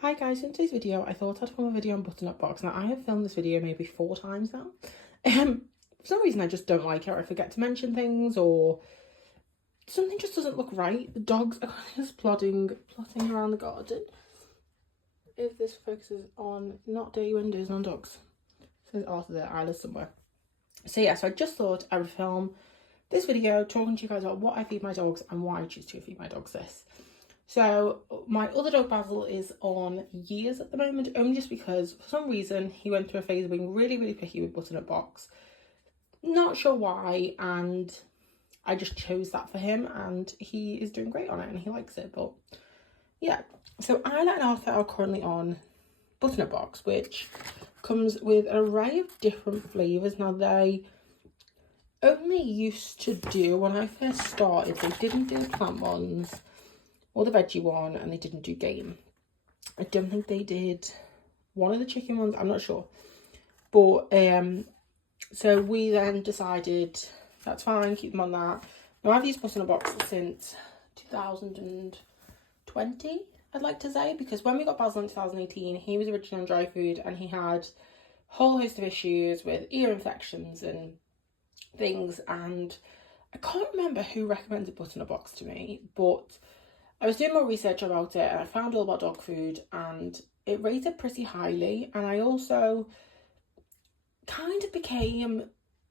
Hi guys, in today's video I thought I'd film a video on butternut box. Now I have filmed this video maybe 4 times now. For some reason I just don't like it, or I forget to mention things, or something just doesn't look right. The dogs are just plotting around the garden. If this focuses on not dirty windows, on dogs. It says Arthur there, I live somewhere. So yeah, so I just thought I would film this video talking to you guys about what I feed my dogs and why I choose to feed my dogs this. So my other dog Basil is on years at the moment, only just because for some reason he went through a phase of being really picky with butternut box. Not sure why, and I just chose that for him, and he is doing great on it and he likes it. But yeah, so Isla and Arthur are currently on butternut box, which comes with an array of different flavours. Now they only used to do, when I first started, they didn't do the plant ones or the veggie one, and they didn't do game. I don't think they did one of the chicken ones, I'm not sure. But so we then decided that's fine, keep them on that. Now I've used butternut box since 2020, I'd like to say, because when we got Basil in 2018, he was originally on dry food and he had a whole host of issues with ear infections and things, and I can't remember who recommended butternut box to me, but I was doing more research about it and I found all about dog food and it rated pretty highly. And I also kind of became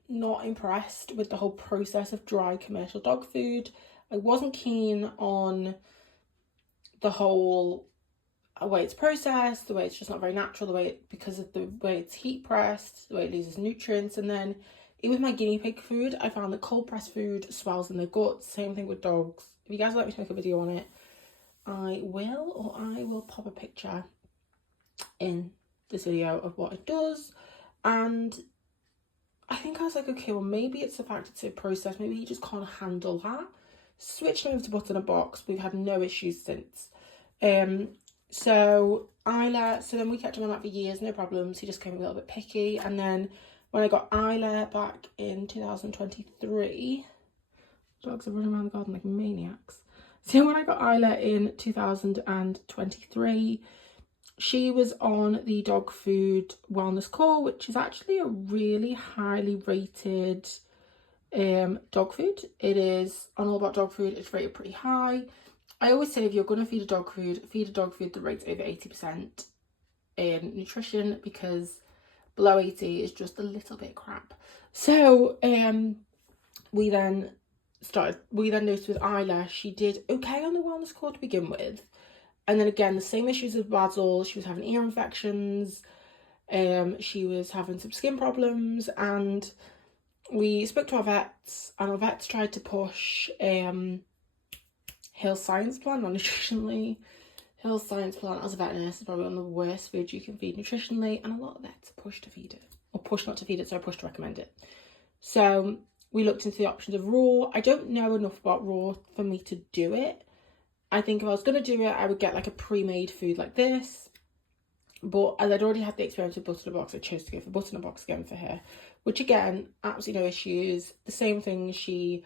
not impressed with the whole process of dry commercial dog food. I wasn't keen on the whole way it's processed, the way it's just not very natural, because of the way it's heat pressed, the way it loses nutrients. And then even with my guinea pig food, I found that cold pressed food swells in the guts. Same thing with dogs. If you guys would like me to make a video on it, I will pop a picture in this video of what it does. And I think I was like, okay, well maybe it's the fact it's so processed, maybe he just can't handle that. Switched over to butternut box. We've had no issues since. So then we kept him on that for years, no problems. He just became a little bit picky. And then when I got Isla back in 2023, dogs are running around the garden like maniacs. So when I got Isla in 2023, she was on the dog food wellness core, which is actually a really highly rated dog food. It is on All About Dog Food. It's rated pretty high. I always say if you're going to feed a dog food that rates over 80% in nutrition, because below 80 is just a little bit crap. So we then noticed with Isla, she did okay on the wellness core to begin with, and then again the same issues with Basil. She was having ear infections, she was having some skin problems, and we spoke to our vets, and our vets tried to push Hill's Science Plan on nutritionally. Hill's Science Plan as a vet nurse is probably one of the worst foods you can feed nutritionally, and a lot of vets push to feed it, or push not to feed it, so I push to recommend it. So we looked into the options of raw. I don't know enough about raw for me to do it. I think if I was going to do it, I would get like a pre-made food like this. But as I'd already had the experience with butternut box, I chose to go for butternut box again for her. Which again, absolutely no issues. The same thing, she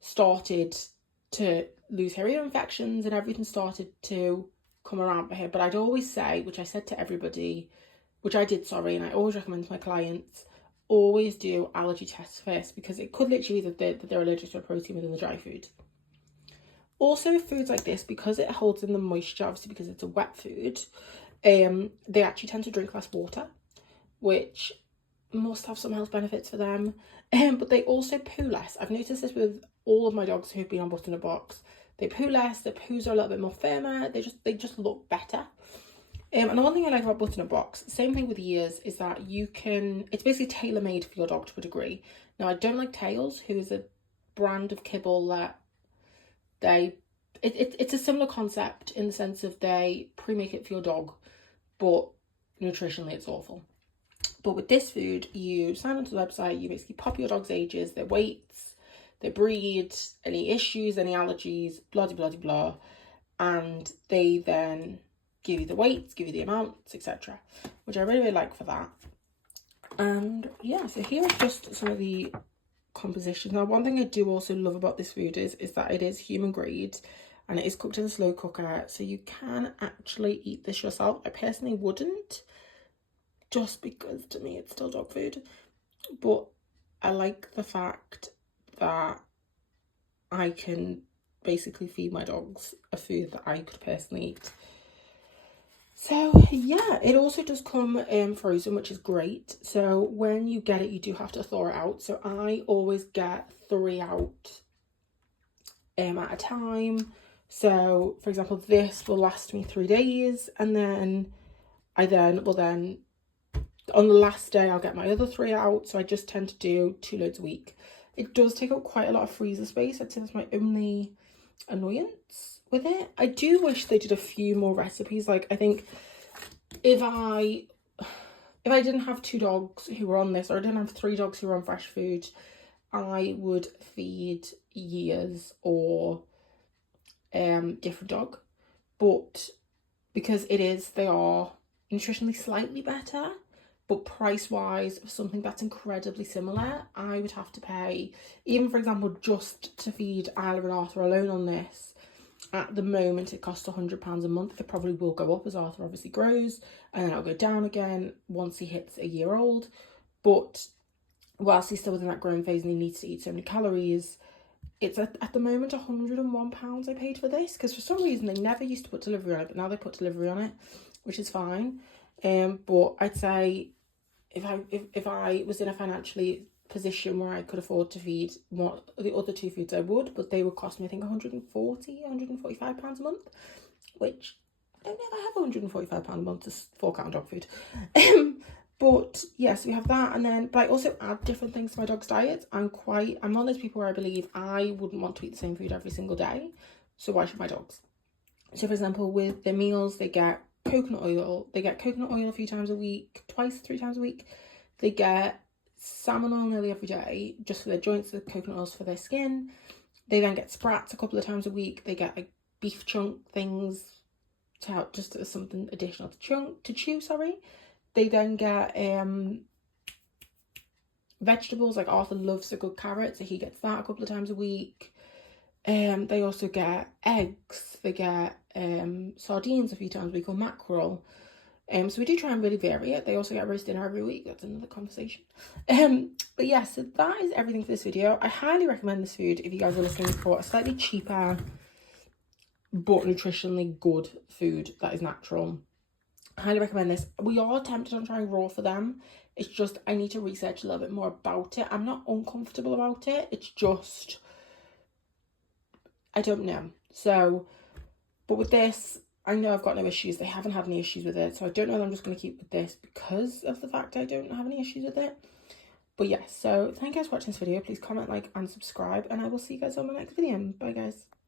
started to lose her ear infections and everything started to come around for her. But I'd always say, which I said to everybody, which I did, and I always recommend to my clients, always do allergy tests first, because it could literally be that they're allergic to a protein within the dry food. Also with foods like this, because it holds in the moisture, obviously because it's a wet food, they actually tend to drink less water, which must have some health benefits for them. But they also poo less. I've noticed this with all of my dogs who've been on butternut box. They poo less, their poos are a little bit more firmer, they just look better. And the one thing I like about butternut box, same thing with ears, is that it's basically tailor-made for your dog to a degree. Now I don't like Tails, who is a brand of kibble that it's a similar concept in the sense of they pre-make it for your dog, but nutritionally it's awful. But with this food, you sign onto the website, you basically pop your dog's ages, their weights, their breed, any issues, any allergies, blah blah blah blah, and they then give you the weights, give you the amounts, etc., which I really like for that. And yeah, so here are just some of the compositions. Now, one thing I do also love about this food is that it is human grade. and it is cooked in a slow cooker, so you can actually eat this yourself. I personally wouldn't, just because to me it's still dog food, but I like the fact that I can basically feed my dogs a food that I could personally eat. So yeah, it also does come frozen, which is great. So when you get it, you do have to thaw it out. So I always get 3 out at a time. So for example, this will last me 3 days, and then I will on the last day I'll get my other 3 out. So I just tend to do 2 loads a week. It does take up quite a lot of freezer space. I'd say that's my only annoyance with it. I do wish they did a few more recipes. Like, I think if I didn't have 2 dogs who were on this, or I didn't have 3 dogs who were on fresh food, I would feed Years or different dog. But because they are nutritionally slightly better, but price wise for something that's incredibly similar, I would have to pay, even for example, just to feed Isla and Arthur alone on this. At the moment it costs £100 a month. It probably will go up as Arthur obviously grows, and then it'll go down again once he hits a year old. But whilst he's still within that growing phase and he needs to eat so many calories, it's at the moment £101 I paid for this, because for some reason they never used to put delivery on it, but now they put delivery on it, which is fine. But I'd say if I was in a financially position where I could afford to feed more the other 2 foods, I would, but they would cost me I think £145 a month, which I don't ever have £145 a month to fork out on dog food. But yes, we have that, and then but I also add different things to my dog's diet. I'm one of those people where I believe I wouldn't want to eat the same food every single day, so why should my dogs? So for example, with their meals, they get coconut oil. They get coconut oil a few times a week, 3 times a week. They get salmon oil nearly every day, just for their joints. The coconut oils for their skin. They then get sprats a couple of times a week. They get like beef chunk things to help, just as something additional to chew. They then get vegetables. Like Arthur loves a good carrot, so he gets that a couple of times a week. They also get eggs. They get sardines a few times a week, or mackerel. So we do try and really vary it. They also get roast dinner every week. That's another conversation. But yeah, so that is everything for this video. I highly recommend this food if you guys are looking for a slightly cheaper but nutritionally good food that is natural. I highly recommend this. We are tempted on trying raw for them. It's just I need to research a little bit more about it. I'm not uncomfortable about it. It's just I don't know. So, but with this, I know I've got no issues. They haven't had any issues with it. So I don't know that I'm just going to keep with this because of the fact I don't have any issues with it. But yes, so thank you guys for watching this video. Please comment, like, and subscribe. And I will see you guys on my next video. Bye, guys.